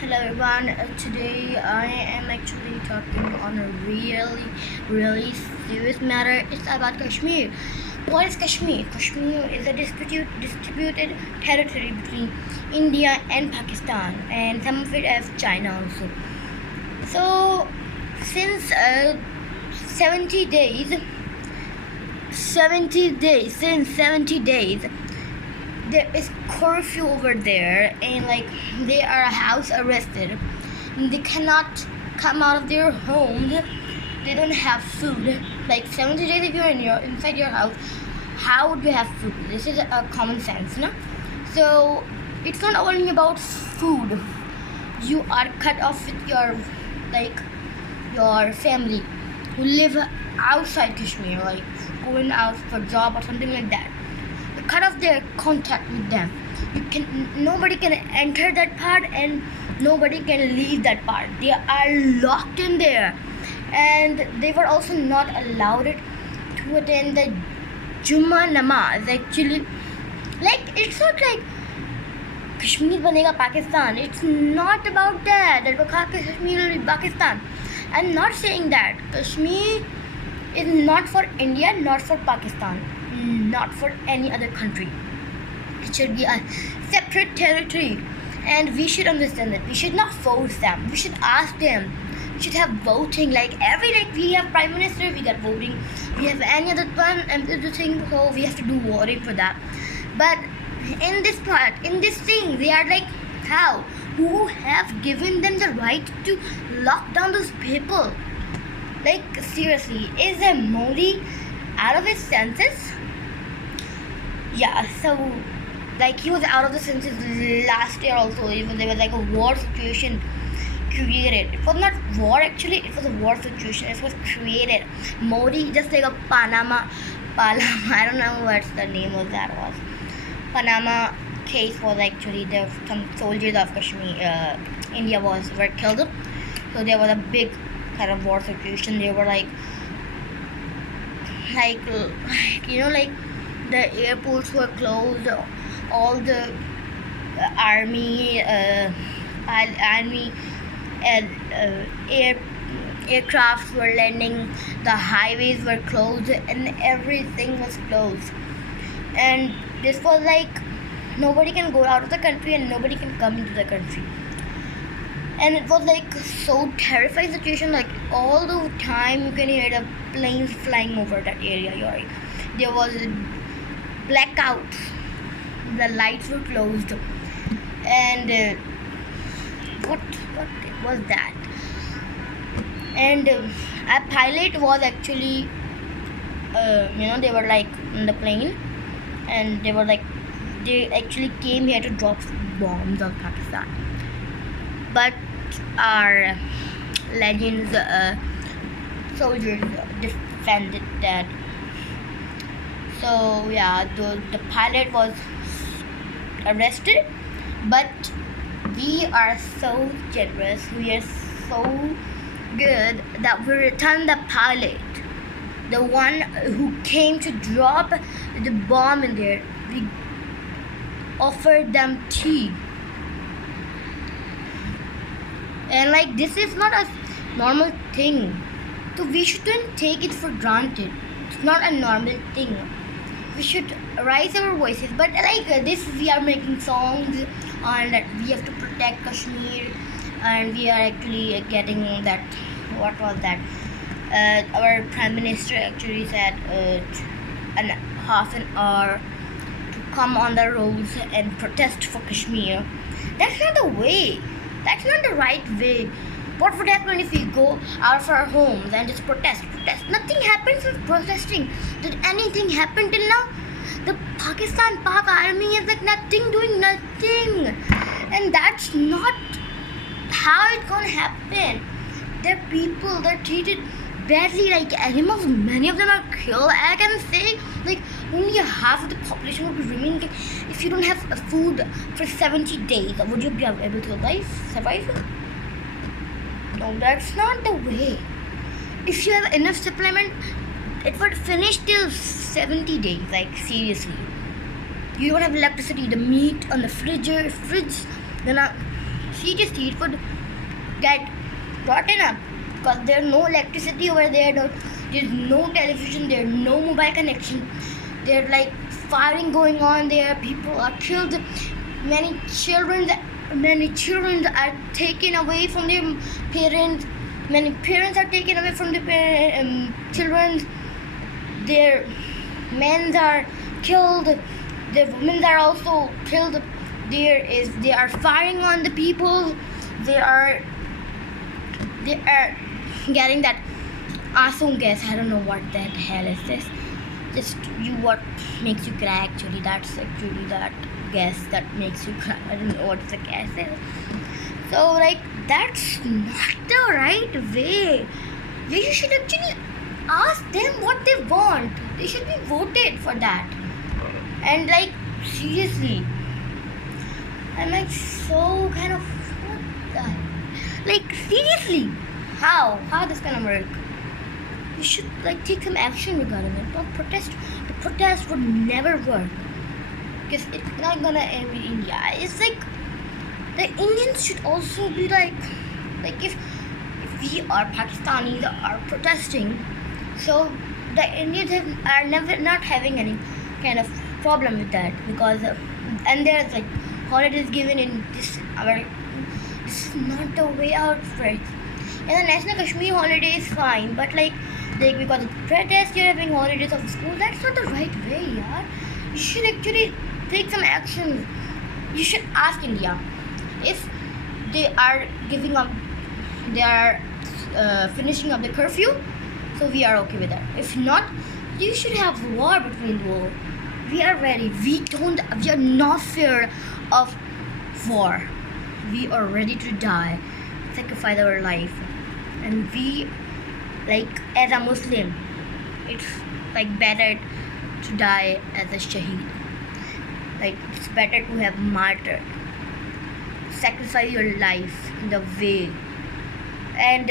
Hello everyone. Today I am actually talking on a really serious matter. It's about Kashmir. What is Kashmir? Kashmir is a distributed territory between India and Pakistan, and some of it as China also. So since 70 days, 70 days, there is curfew over there, and like they are house arrested. They cannot come out of their homes. They don't have food. Like 70 days, if you're inside your house, how would you have food? This is a common sense, no? So it's not only about food. You are cut off with your family who live outside Kashmir, like going out for job or something like that. You cut off their contact with them. Nobody can enter that part, and nobody can leave that part. They are locked in there, and they were also not allowed to attend the Jumma namaz. Actually, like it's not like Kashmir banega Pakistan. It's not about that. That Kashmir will be Pakistan. I'm not saying that. Kashmir is not for India, not for Pakistan, not for any other country. It should be a separate territory, and we should understand that. We should not force them. We should ask them. We should have voting. Like we have prime minister, we got voting. We have any other one and other thing, so we have to do voting for that. But in this part, in this thing, they are like, how? Who have given them the right to lock down those people? Like seriously, is a Modi out of his senses? Yeah, so like he was out of the senses last year also. Even there was like a war situation created. It was not war actually, it was a war situation. It was created. Modi just like a Panama, I don't know what the name of that was. Panama case was actually there. Some soldiers of Kashmir, India were killed. So there was a big kind of war situation. They were like like the airports were closed. All the army and aircrafts were landing. The highways were closed, and everything was closed. And this was like nobody can go out of the country, and nobody can come into the country. And it was like so terrifying situation. Like all the time you can hear the planes flying over that area. There was a blackout. The lights were closed, and what was that? And a pilot was actually, they were like in the plane, and they actually came here to drop bombs on Pakistan. But our legends, soldiers defended that. So yeah, the pilot was arrested, but we are so generous. We are so good that we returned the pilot, the one who came to drop the bomb in there. We offered them tea. And like this is not a normal thing, so we shouldn't take it for granted. It's not a normal thing. We should raise our voices. But like this, we are making songs on that we have to protect Kashmir, and we are actually getting that. What was that? Our prime minister actually said half an hour to come on the roads and protest for Kashmir. That's not the way. That's not the right way. What would happen if we go out of our homes and just protest? Nothing happens with protesting. Did anything happen till now? The Pak army is like nothing, doing nothing. And that's not how it's gonna happen. They're people, they're treated badly like animals. Many of them are killed. I can say like only half of the population would remain. If you don't have food for 70 days, would you be able to survive? No, that's not the way. If you have enough supplement, it would finish till 70 days. Like seriously, you don't have electricity. The meat on the fridge, then Serious street food get rotten up because there's no electricity over there. There's no television. There's no mobile connection. There's like firing going on there. People are killed. Many children are taken away from their parents. Many parents are taken away from their children. Their men are killed. Their women are also killed. They are firing on the people. They are getting that awesome gas. I don't know what the hell is this. Just what makes you cry actually. That's actually that gas that makes you cry. I don't know what the gas is. So like that's not the right way. You should actually ask them what they want. They should be voted for that. And like seriously, I'm like so kind of what the like seriously, how this gonna work? You should like take some action regarding it. Don't protest. The protest would never work because it's not gonna end in India. It's like the Indians should also be like if we are Pakistanis are protesting, so the Indians are never not having any kind of problem with that because and there's like holidays given in this is not the way out for it. And the National Kashmir holiday is fine, but like because of protest you're having holidays of school, that's not the right way, yaar. You should actually take some action. You should ask India if they are giving up, they are finishing up the curfew, so we are okay with that. If not, you should have war between the world. We are ready. We are not fear of war. We are ready to die, sacrifice our life. And we, like as a Muslim, it's like better to die as a shaheed. Like it's better to have martyred, sacrifice your life in the way. And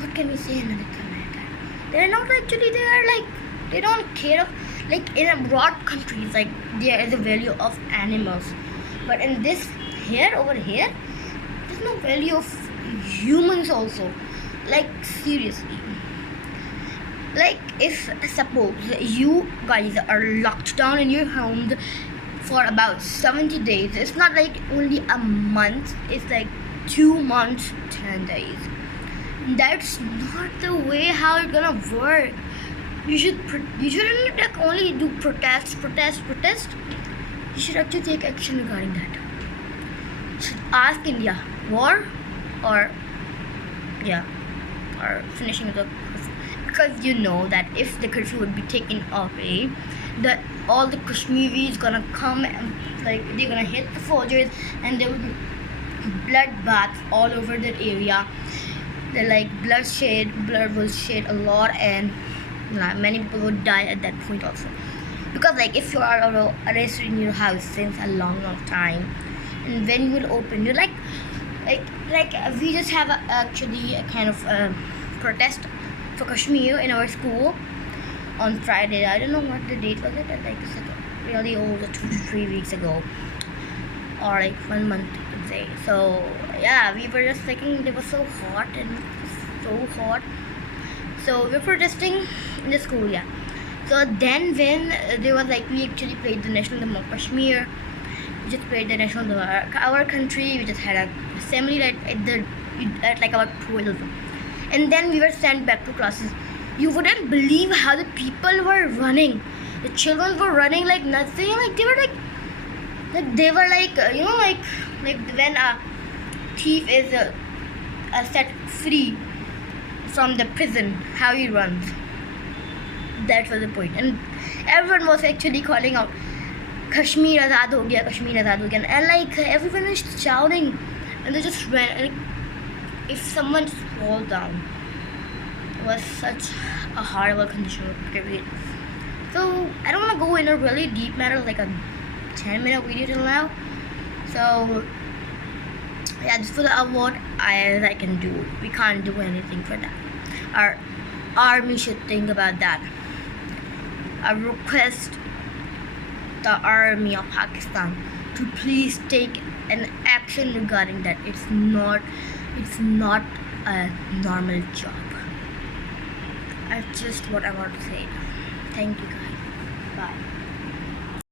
what can we say another thing like that? They're not actually, they are like, they don't care of, like in abroad countries, like there is a value of animals. But in this here, over here, there's no value of humans also. Like seriously. Like if suppose you guys are locked down in your homes for about 70 days, it's not like only a month, it's like 2 months, 10 days. That's not the way how it's gonna work. You shouldn't like only do protest. You should actually take action regarding that. You should ask India war or finishing the curfew, because you know that if the curfew would be taken away, that all the Kashmiris gonna come and like they're gonna hit the soldiers and there will be bloodbaths all over that area. They're like blood will shed a lot, and many people would die at that point also. Because like if you are arrested in your house since a long time, and when you will open, you're like we just have actually a kind of protest for Kashmir in our school on Friday. I don't know what the date was. It's like really old, 2 to 3 weeks ago, or like 1 month you could say. So yeah, we were just thinking it was so hot. So we were protesting in the school, yeah. So then when there was like, we actually played the national anthem of Kashmir. We just played the national anthem of our country. We just had a assembly at like about 12. And then we were sent back to classes. You wouldn't believe how the people were running. The children were running like nothing. Like they were like you know, like when a thief is set free from the prison, how he runs. That was the point. And everyone was actually calling out Kashmir Azad ho gaya, Kashmir Azad ho gaya. And like everyone was shouting, and they just ran. And, like, if someone just fall down, it was such a horrible condition to create. So I don't want to go in a really deep matter, like a 10-minute video till now. So yeah, this was what I can do. We can't do anything for that. Our army should think about that. I request the army of Pakistan to please take an action regarding that. It's not a normal job. That's just what I want to say. Thank you guys. Bye.